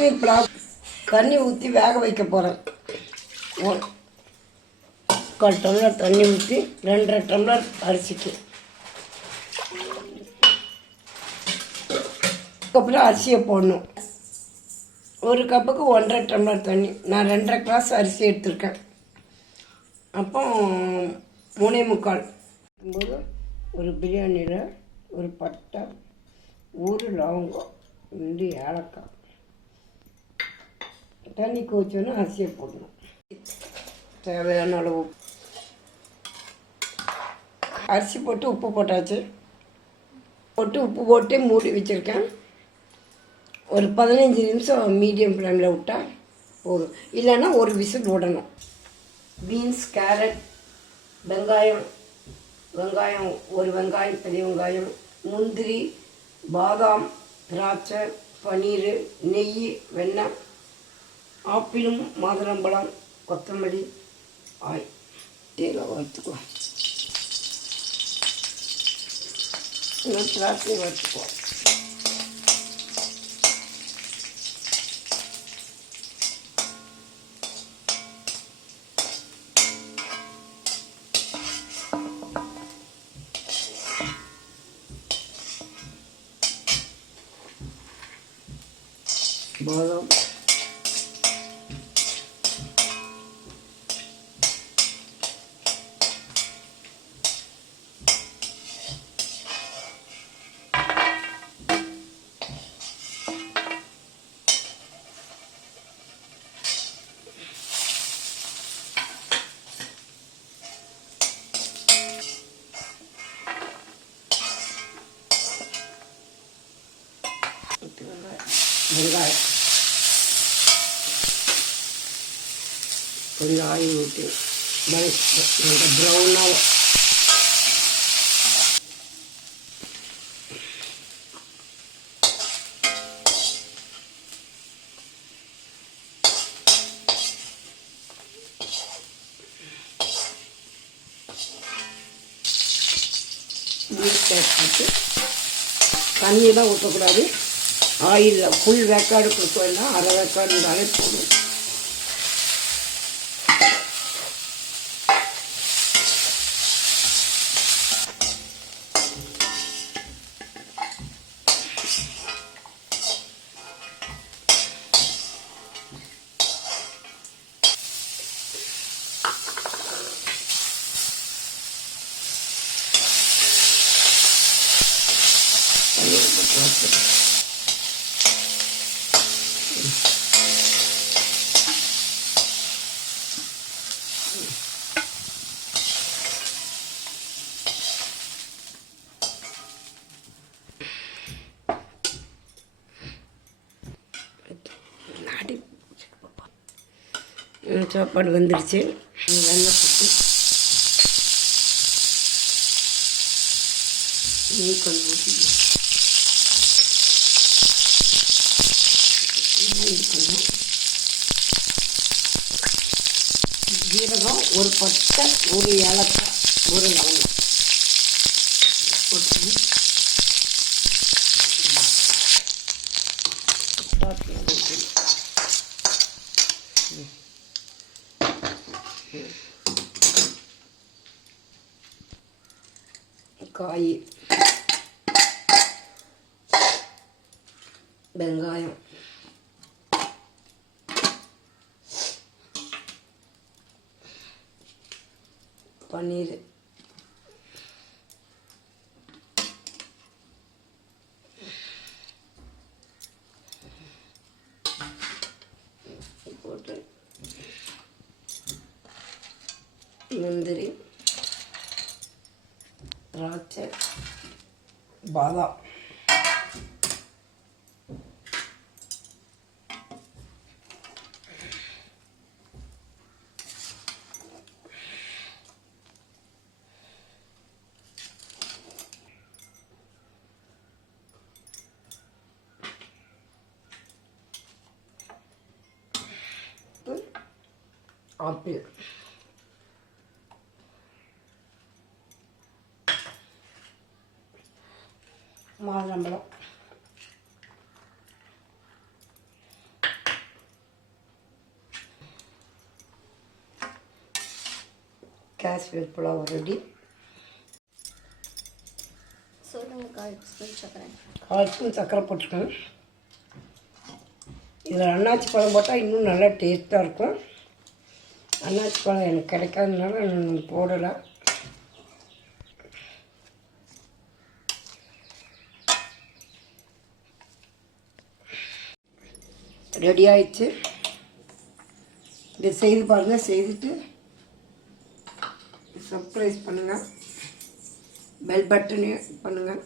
காஷ்மீர் புலாவ் தண்ணி ஊற்றி வேக வைக்க போகிறேன். 1/4 டம்ளர் தண்ணி ஊற்றி 2.5 டம்ளர் அரிசிக்கு. அதுக்கப்புறம் அரிசியை போடணும். 1 கப்புக்கு 1.5 டம்ளர் தண்ணி. நான் 2.5 கிளாஸ் அரிசி எடுத்திருக்கேன். அப்போ 3/4 போது ஒரு பிரியாணியில் ஒரு பட்டை, 1 லவங்கம், 2 ஏலக்காய். தண்ணி கொதிச்சோன்னா அரிசியை போடணும். தேவையான அளவு அரிசி போட்டு உப்பு போட்டாச்சு. உப்பு போட்டு மூடி வச்சுருக்கேன். ஒரு 15 நிமிஷம் மீடியம் ஃப்ளேமில் விட்டால் போதும். இல்லைன்னா ஒரு விசில் விடணும். பீன்ஸ், கேரட், வெங்காயம், 1 வெங்காயம், பெரிய வெங்காயம், முந்திரி, பாதாம், திராட்சை, பன்னீர், நெய், வெண்ணெய், ஆப்பிளும், மாதுளம்பழம், கொத்தமல்லி, ஆயில் இதில் வறுத்துக்கோ. இன்னும் திராட்சை வறுத்துக்கோ. பாதாம், வெங்காயம் கொஞ்சம் ஆயில் ஊற்றி ப்ரௌனாக போட்டு தண்ணியெல்லாம் ஊற்றக்கூடாது. ஆயிலில் ஃபுல் வேக்காடு கொடுக்க வேண்டாம், அரை வேக்காடு இருந்தாலே போதும். சாப்பாடு வந்துடுச்சு. வெண்ணெய் போட்டு நெய் கொஞ்சம் ஊற்றி ஜீரகம், 1 பட்டை, 1 ஏலக்காய், 1 லவங்கம் போட்டு காய், வெங்காயம், பன்னீர், போட்டு முந்திரி, திராட்சை, பாதாம், ஆப்பிள், மாதுளம்பழம், காஷ்மீர் புலாவ் ரெடி. சொல்லுங்க. 1/4 ஸ்பூன் சக்கரை. 1/4 ஸ்பூன் சக்கரை போட்டுருக்கேன். இதில் அன்னாச்சி பழம் போட்டால் இன்னும் நல்லா டேஸ்ட்டாக இருக்கும். அன்னாச்சி பழம் எனக்கு கிடைக்காதனால நான் போடலை. ரெடி ஆயிடுச்சு. இதை செய்து பாருங்கள். செய்துட்டு சப்ஸ்கிரைப் பண்ணுங்கள், பெல் பட்டனையும் பண்ணுங்கள்.